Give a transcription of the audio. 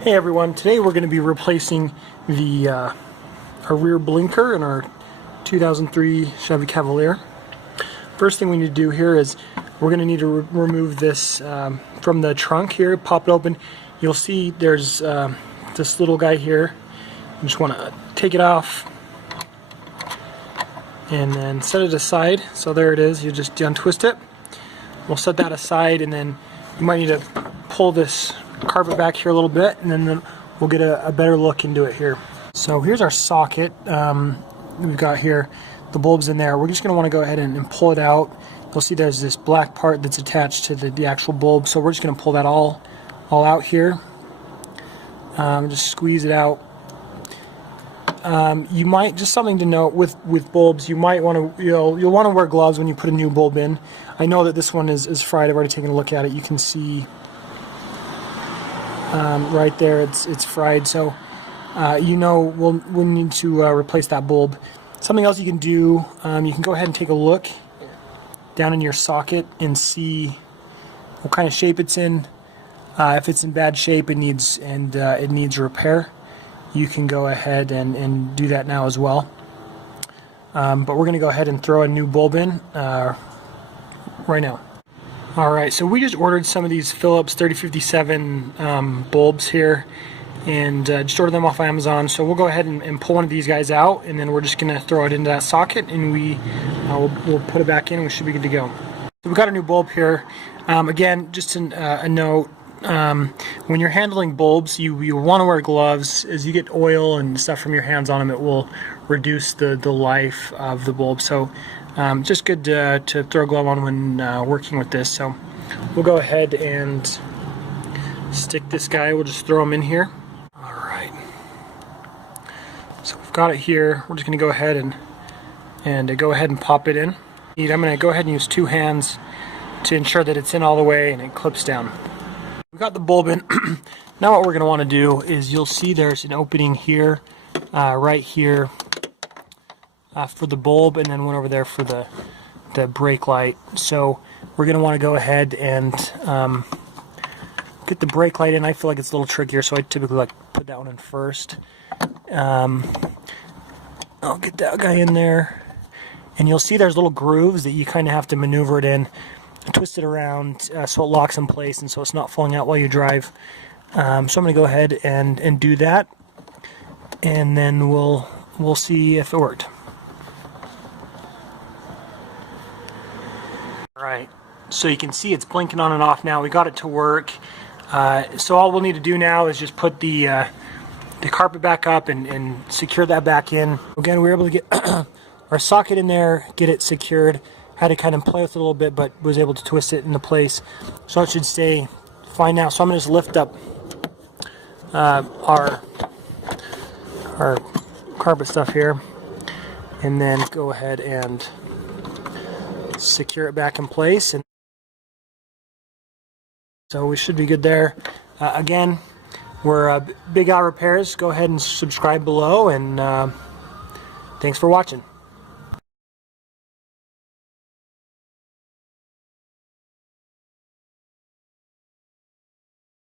Hey everyone, today we're going to be replacing the our rear blinker in our 2003 Chevy Cavalier. First thing we need to do here is we're going to need to remove this from the trunk here, pop it open. You'll see there's this little guy here. You just want to take it off and then set it aside. So there it is, you just untwist it. We'll set that aside, and then you might need to pull this carpet back here a little bit, and then we'll get a better look into it here. So here's our socket. We've got here the bulbs in there. We're just going to want to go ahead and pull it out. You'll see there's this black part that's attached to the actual bulb, so we're just going to pull that all out here. Just squeeze it out. You might, just something to note with bulbs, you might want to, you'll want to wear gloves when you put a new bulb in. I know that this one is fried. I've already taken a look at it. You can see right there it's fried, so we'll need to replace that bulb. Something else you can do, you can go ahead and take a look down in your socket and see what kind of shape it's in. If it's in bad shape, it needs repair. You can go ahead and do that now as well. But we're going to go ahead and throw a new bulb in right now. Alright, so we just ordered some of these Philips 3057 bulbs here, and just ordered them off Amazon. So we'll go ahead and pull one of these guys out, and then we're just going to throw it into that socket, and we'll put it back in, and we should be good to go. So we got a new bulb here. Again, just a note, when you're handling bulbs, you want to wear gloves. As you get oil and stuff from your hands on them, it will reduce the life of the bulb. So just good to throw a glove on when working with this. So we'll go ahead and stick this guy. We'll just throw him in here. Alright, so we've got it here. We're just going to go ahead and pop it in. I'm going to go ahead and use two hands to ensure that it's in all the way and it clips down. We got the bulb in. Now what we're going to want to do is, you'll see there's an opening here, right here, for the bulb, and then one over there for the brake light. So we're going to want to go ahead and get the brake light in. I feel like it's a little trickier, so I typically like to put that one in first. I'll get that guy in there, and you'll see there's little grooves that you kind of have to maneuver it in, twist it around so it locks in place and so it's not falling out while you drive. So I'm going to go ahead and do that, and then we'll see if it worked. Alright, so you can see it's blinking on and off now. We got it to work. So all we'll need to do now is just put the carpet back up and secure that back in. Again, we were able to get our socket in there, get it secured. Had to kind of play with it a little bit, but was able to twist it into place. So it should stay fine now. So I'm going to just lift up our carpet stuff here, and then go ahead and secure it back in place. And so we should be good there. Again, we're Big Al Repairs. Go ahead and subscribe below, and thanks for watching.